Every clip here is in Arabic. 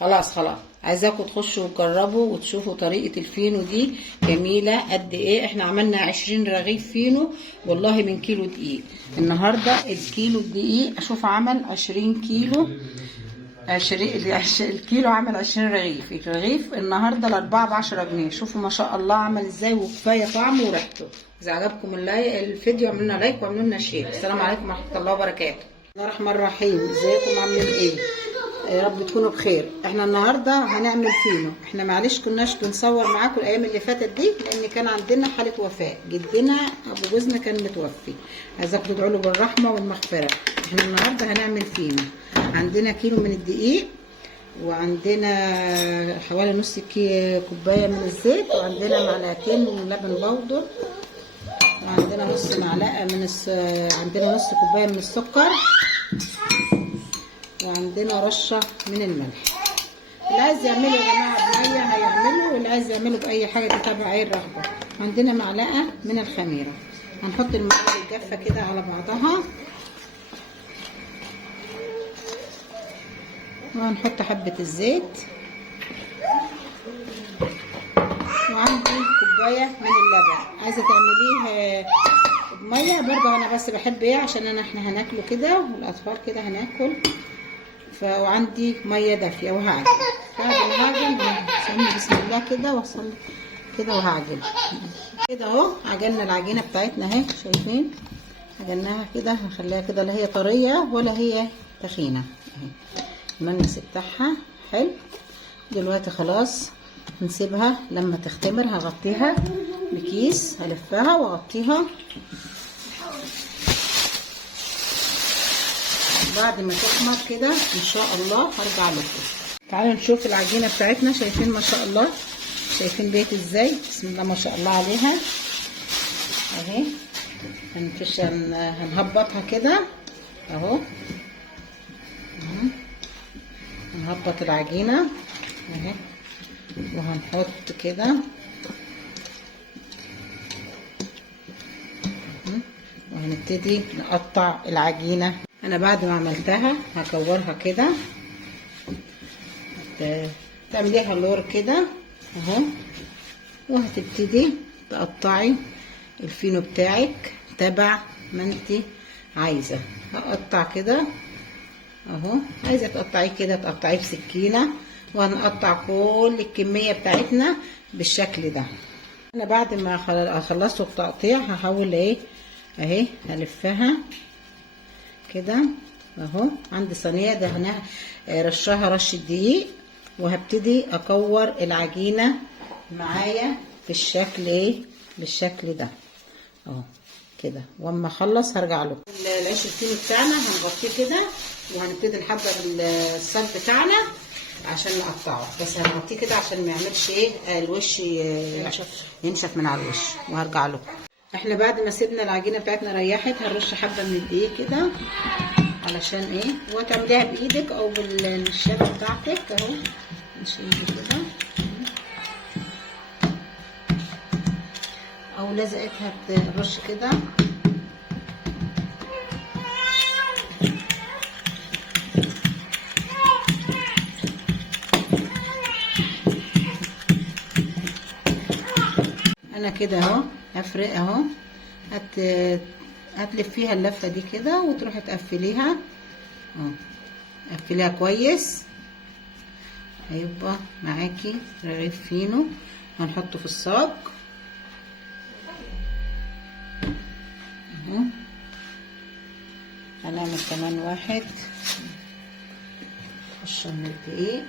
خلاص عايزاكم تخشوا وتجربوا وتشوفوا طريقة الفينو دي جميلة قد ايه. احنا عملنا 20 رغيف فينو والله من كيلو دقيق. النهاردة الكيلو الدقيق اشوف عمل 20 كيلو، 20 الكيلو عمل 20 رغيف. الرغيف النهاردة الاربعة ب10 جنيه. شوفوا ما شاء الله عمل ازاي، وكفاية طعمه وريحته. اذا عجبكم الفيديو اعملوا لنا لايك واعملوا لنا شير. السلام عليكم ورحمة الله وبركاته. بسم الله الرحمن الرحيم. ازيكم عاملين ايه؟ يا رب تكونوا بخير. احنا النهارده هنعمل فينو. احنا معلش كناش بنصور معاكم الايام اللي فاتت دي لان كان عندنا حاله وفاه. جدنا ابو جوزنا كان متوفي، عايزاكم تدعوا له بالرحمه والمغفره. احنا النهارده هنعمل فينو. عندنا كيلو من الدقيق، وعندنا حوالي نص كوبايه من الزيت، وعندنا معلقتين من لبن بودر، وعندنا نص معلقه من عندنا نص كوبايه من السكر، وعندنا رشه من الملح. اللي عايز يعمله يا جماعه بميه هيعمله، واللي عايز يعمله باي حاجه دي تبع ايه الرغبه. عندنا معلقه من الخميره. هنحط المعلقه الجافه كده على بعضها، وهنحط حبه الزيت، وعندي كوبايه من اللبن. عايزه تعمليه بميه برضه، انا بس بحب ايه عشان احنا هناكله كده والاطفال كده هناكل. وعندي ميه دافيه وهعجن. بعد ما هعجن هسمي بسم الله كده واصلي كده وهعجن كده اهو. عجلنا العجينه بتاعتنا اهي، شايفين عجناها كده. هنخليها كده لا هي طريه ولا هي تخينه اهي. الملمس بتاعها حلو. دلوقتي خلاص هنسيبها لما تختمر. هغطيها بكيس، هلفها واغطيها. بعد ما تخمر كده ان شاء الله هرجع لكم. تعالوا نشوف العجينه بتاعتنا. شايفين ما شاء الله، شايفين بيت ازاي، بسم الله ما شاء الله عليها اهي. هنهبطها كده اهو. هنهبط العجينه اهي، وهنحط كده وهنبتدي نقطع العجينه. انا بعد ما عملتها هكورها كده، تعمليها لور كده اهو، وهتبتدي تقطعي الفينو بتاعك تبع ما انت عايزه. هقطع كده اهو. عايزه تقطعيه كده تقطعيه بسكينه، وهنقطع كل الكميه بتاعتنا بالشكل ده. انا بعد ما خلصت التقطيع هحاول ايه اهي، هلفها كده اهو. عندي صينيه دهنها رشها رشه دقيق، وهبتدي اكور العجينه معايا في الشكل ايه، بالشكل ده اهو كده. واما اخلص هرجع لكم. العيش الفينو بتاعنا هنغطيه كده، وهنبتدي نحضر الصاج بتاعنا عشان نقطعه. بس هنغطيه كده عشان ما يعملش ايه الوش ينشف من على الوش، وهرجع لكم. احنا بعد ما سيبنا العجينه بتاعتنا ريحت هنرش حبه من الدقيق كده علشان ايه، وتعمليها بايدك او بالشبكه بتاعتك اهو. نشيل كده او لزقتها ترش كده. انا كده اهو هفرق اهو. هتلفيها اللفه دي كده وتروحي تقفليها اهو. قفليها كويس، هيبقى معاكي رغيف فينو. هنحطه في الصاج اهو. هنعمل كمان واحد رشه من الدقيق.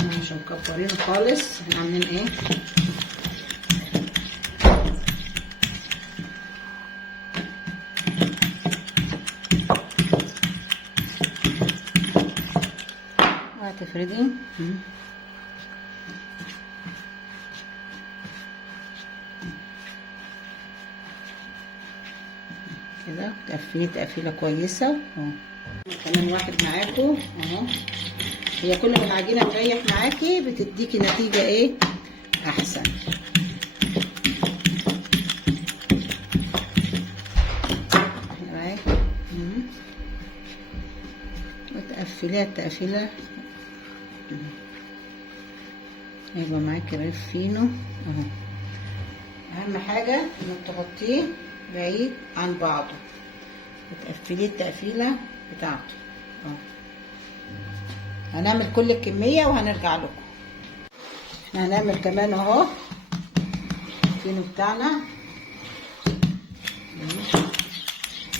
احنا مش مكبرين خالص، احنا عاملين ايه هتفردي كده، تقفليه تقفيله كويسه اهو. كمان واحد معاكم اهو. هي كل ما العجينه تريح معاكي بتديكي نتيجه ايه احسن. وتقفليها التقفيله هيبقى معاكي رغيف فينو اهو. اهم حاجه انك تغطيه بعيد عن بعضه وتقفليه التقفيله بتاعته اهو. هنعمل كل الكميه وهنرجع لكم. احنا هنعمل كمان اهو الفينو بتاعنا.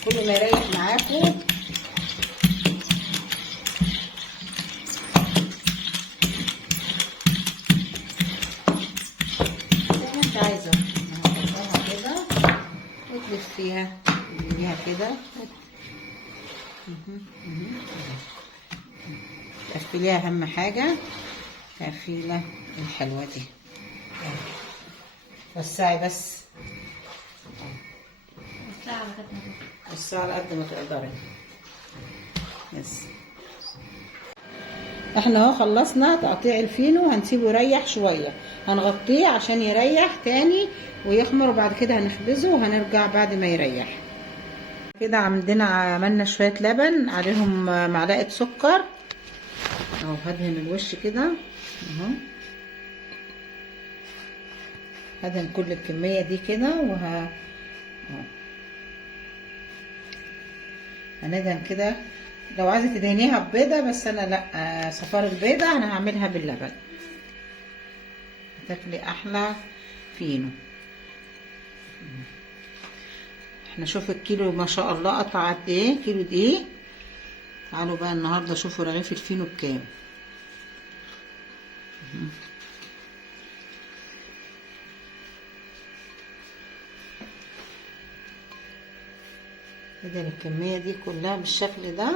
كل ما يريح معاكم عايزه هحطها كده وتلفيها كده تقفليها. اهم حاجه التقفيله الحلوه دي. وسعي بس وسعي على قد ما تقدري بس. احنا اهو خلصنا تقطيع الفينو. هنسيبه يريح شويه، هنغطيه عشان يريح تاني ويخمر، وبعد كده هنخبزه وهنرجع بعد ما يريح. كده عملنا شويه لبن عليهم معلقه سكر اهو. هدهن الوش كده اهو. هدهن كل الكميه دي كده اهو. هندهن كده. لو عايزه تدهنيها ببيضه، بس انا لا، صفار البيضه انا هعملها باللبن. هتاكلي احلى فينو. احنا شوف الكيلو ما شاء الله قطع قد ايه، كيلو دقيق. تعالوا بقى النهارده شوفوا رغيف الفينو بكام. كده الكميه دي كلها بالشكل ده.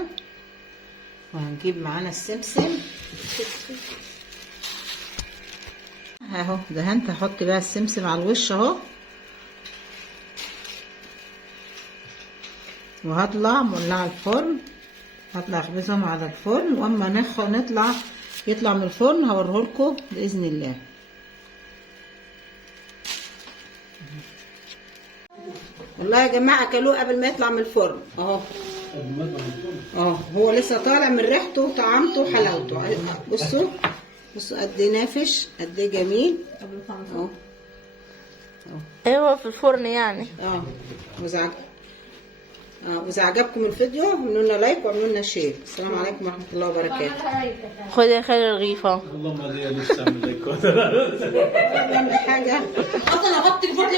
وهنجيب معانا السمسم اهو. دهنت. هحط بقى السمسم على الوش اهو، وهطلع مولعه الفرن. هطلع اخبزهم على الفرن، واما يطلع من الفرن هوريهولكم باذن الله. والله يا جماعه اكلوه قبل ما يطلع من الفرن اهو. هو لسه طالع من ريحته وطعمته وحلاوته. بصوا قد ايه نافش، قد ايه جميل اهو. ايوه في الفرن يعني. واذا عجبكم الفيديو اعملوا لنا لايك واعملوا لنا شير. السلام عليكم ورحمه الله وبركاته. خد يا خالي الرغيفه. والله ما ادري لسه اعمل لك حاجه اصلا احط الفرن